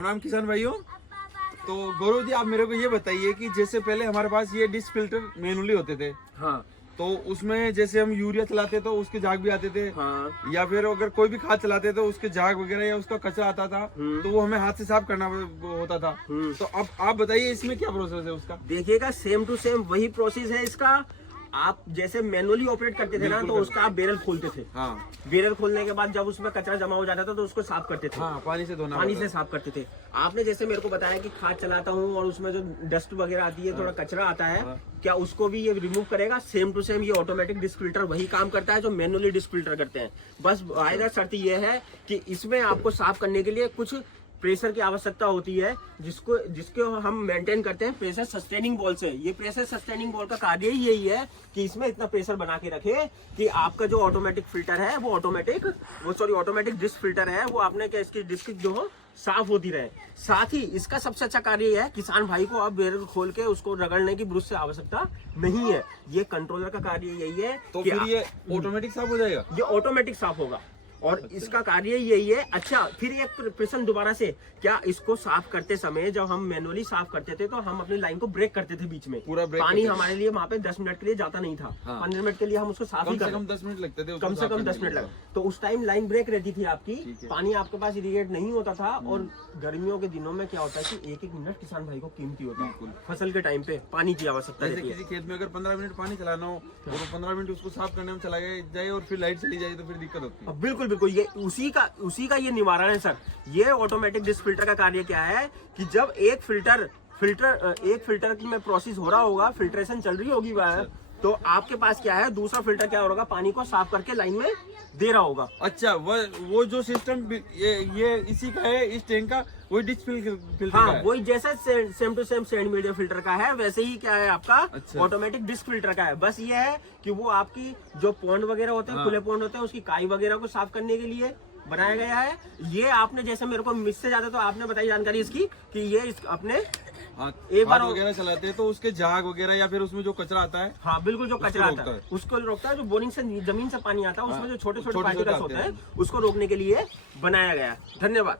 प्रणाम किसान भाइयों। तो गौरव जी, आप मेरे को ये बताइए कि जैसे पहले हमारे पास ये डिश फिल्टर मैनुअली होते थे, हाँ तो उसमें जैसे हम यूरिया चलाते तो उसके झाग भी आते थे, हाँ या फिर अगर कोई भी खाद चलाते तो उसके झाग वगैरह या उसका कचरा आता था, तो वो हमें हाथ से साफ करना होता था। तो अब आप बताइए इसमें क्या प्रोसेस है उसका। देखिएगा, सेम टू सेम वही प्रोसेस है इसका। आप जैसे मैनुअली ऑपरेट करते थे ना, तो बिल्कुल उसका आप बैरल खोलते थे। हाँ बैरल खोलने के बाद जब उसमें कचरा जमा हो जाता था तो उसको साफ करते थे। हाँ, पानी से धोना पानी पड़ता से साफ करते थे। आपने जैसे मेरे को बताया कि खाद चलाता हूँ और उसमें जो डस्ट वगैरह आती है, थोड़ा कचरा आता है, क्या उसको भी ये रिमूव करेगा? सेम टू सेम ये ऑटोमेटिक डिस्क फिल्टर वही काम करता है जो मैनुअली डिस्क फिल्टर करते हैं। बस आएगा शर्त ये है कि इसमें आपको साफ करने के लिए कुछ प्रेशर की आवश्यकता होती है, जिसको हम मेंटेन करते हैं प्रेशर सस्टेनिंग बॉल से। ये प्रेशर सस्टेनिंग बॉल का कार्य ही यही है कि इसमें इतना प्रेशर बना के रखे कि आपका जो ऑटोमेटिक फिल्टर है वो ऑटोमेटिक डिस्क फिल्टर है वो आपने क्या इसकी डिस्क जो हो साफ होती रहे। साथ ही इसका सबसे अच्छा कार्य यह है, किसान भाई को अब बैरल खोल के उसको रगड़ने की ब्रश से आवश्यकता नहीं है। ये कंट्रोलर का कार्य यही है। तो फिर ये ऑटोमेटिक साफ हो जाएगा। ये ऑटोमेटिक साफ होगा और इसका कार्य यही है। अच्छा, फिर एक प्रश्न दोबारा से, क्या इसको साफ करते समय जब हम मैनुअली साफ करते थे तो हम अपनी लाइन को ब्रेक करते थे बीच में? पूरा ब्रेक पानी हमारे लिए वहाँ पे 10 मिनट के लिए जाता नहीं था। हाँ। 15 मिनट के लिए हम उसको साफ ही करते, कम 10 मिनट लगते थे, कम से कम 10 मिनट लगे। तो उस टाइम लाइन ब्रेक रहती थी आपकी, पानी आपके पास इरिगेट नहीं होता था। और गर्मियों के दिनों में क्या होता है कि एक एक मिनट किसान भाई को कीमती होता है। फसल के टाइम पे पानी की आवश्यकता रहती है। किसी खेत में अगर 15 मिनट पानी चलाना हो और 15 मिनट उसको साफ करने में चला जाए और फिर लाइट चली जाए तो फिर दिक्कत होती है। बिल्कुल बिल्कुल, ये उसी का ये निवारण है सर। ये ऑटोमेटिक डिस्क फिल्टर का कार्य क्या है कि जब एक फिल्टर में प्रोसेस हो रहा होगा, फिल्ट्रेशन चल रही होगी वह, तो आपके पास क्या है, दूसरा फिल्टर क्या होगा, पानी को साफ करके लाइन में दे रहा होगा। अच्छा, वो जो सिस्टम ये इसी का है, इस टैंक का वही डिश फिल्टर हाँ, का है। वही जैसा same to same sand media filter का है वैसे ही क्या है आपका अच्छा। ऑटोमेटिक डिस्क फिल्टर का है। बस ये है कि वो आपकी जो पॉन्ड वगैरह होते हैं, खुले पॉन्ड होते हैं, उसकी काई वगैरह को साफ करने के लिए बनाया गया है। ये आपने जैसे मेरे को मिस से ज्यादा तो आपने बताई जानकारी इसकी कि ये अपने एक बार वगैरह चलाते हैं तो उसके झाग वगैरह या फिर उसमें जो कचरा आता है, हाँ बिल्कुल, जो कचरा आता है उसको रोकता है। जो बोरिंग से जमीन से पानी आता है उसमें जो छोटे छोटे पार्टिकल्स होते हैं उसको रोकने के लिए बनाया गया। धन्यवाद।